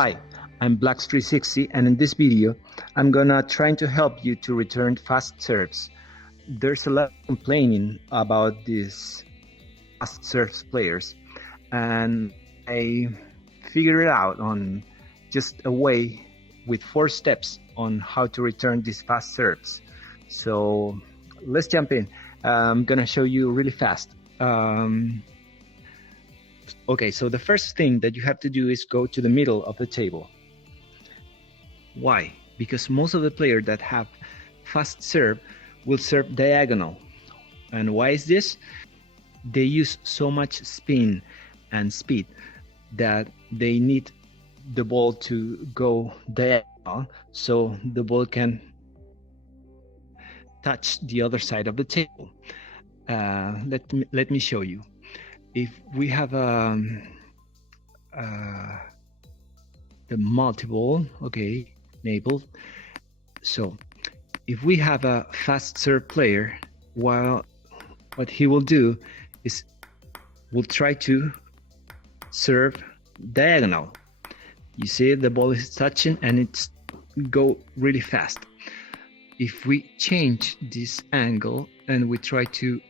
Hi, I'm Blacks360, and in this video I'm gonna try to help you to return fast serves. There's a lot of complaining about these fast serves players, and I figured out on just a way with 4 steps on how to return these fast serves. So let's jump in. I'm gonna show you really fast. Okay, so the first thing that you have to do is go to the middle of the table. Why? Because most of the players that have fast serve will serve diagonal. And why is this? They use so much spin and speed that they need the ball to go diagonal so the ball can touch the other side of the table. Let me show you. If we have the multiple, okay, enabled. So if we have a fast serve player, what he will do is will try to serve diagonal. You see the ball is touching and it's go really fast. If we change this angle and we try to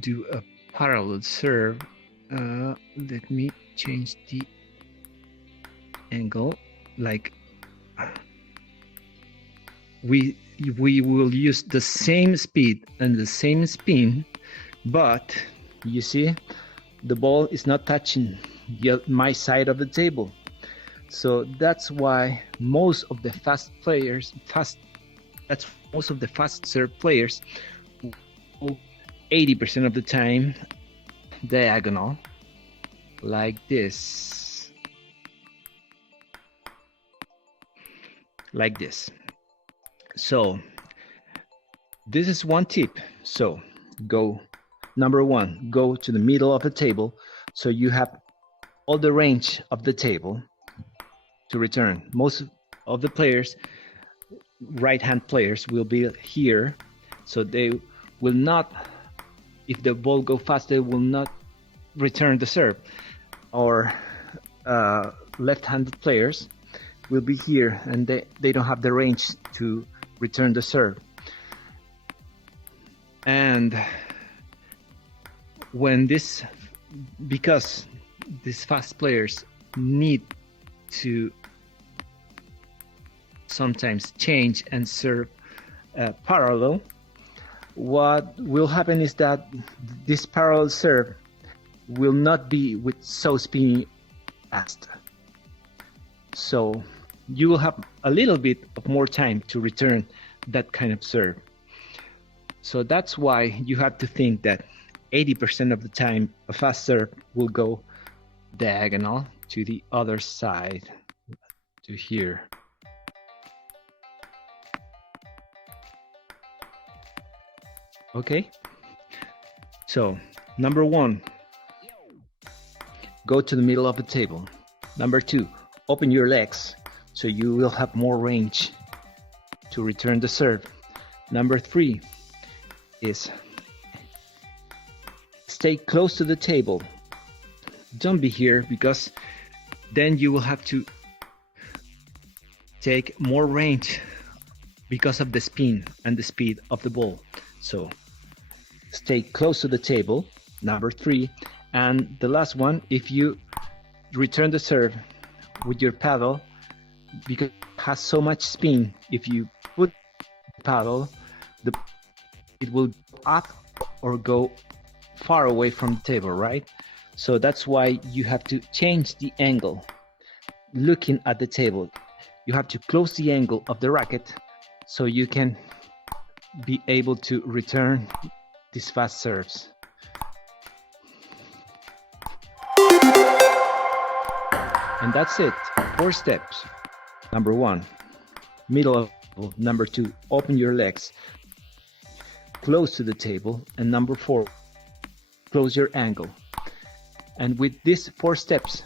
do a parallel serve, let me change the angle. Like we will use the same speed and the same spin, but you see the ball is not touching my side of the table. So that's why most of the fast serve players 80% of the time diagonal, like this, So this is one tip. So number 1, go to the middle of the table so you have all the range of the table to return. Most of the players, right-hand players, will be here, so they will not, if the ball go fast, they will not return the serve. Or left-handed players will be here and they don't have the range to return the serve. And because these fast players need to sometimes change and serve parallel, what will happen is that this parallel serve will not be with so spinny fast. So you will have a little bit of more time to return that kind of serve. So that's why you have to think that 80% of the time a fast serve will go diagonal to the other side, to here. Okay, so number 1, go to the middle of the table. Number 2, open your legs so you will have more range to return the serve. Number 3 is stay close to the table. Don't be here, because then you will have to take more range because of the spin and the speed of the ball. So stay close to the table, number 3. And the last one, if you return the serve with your paddle, because it has so much spin, if you put the paddle, it will go up or go far away from the table, right? So that's why you have to change the angle. Looking at the table, you have to close the angle of the racket so you can be able to return these fast serves. And that's it. 4 steps. Number 1, middle of the table. Number 2, open your legs close to the table. And number 4, close your angle. And with these 4 steps,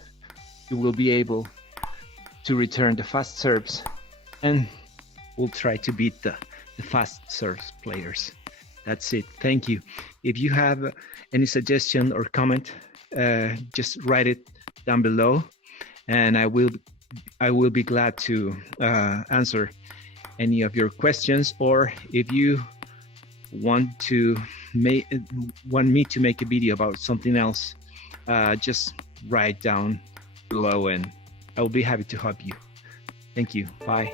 you will be able to return the fast serves, and we'll try to beat the fast serves players. That's it. Thank you. If you have any suggestion or comment, just write it down below, and I will be glad to answer any of your questions. Or if you want me to make a video about something else, just write down below, and I will be happy to help you. Thank you. Bye.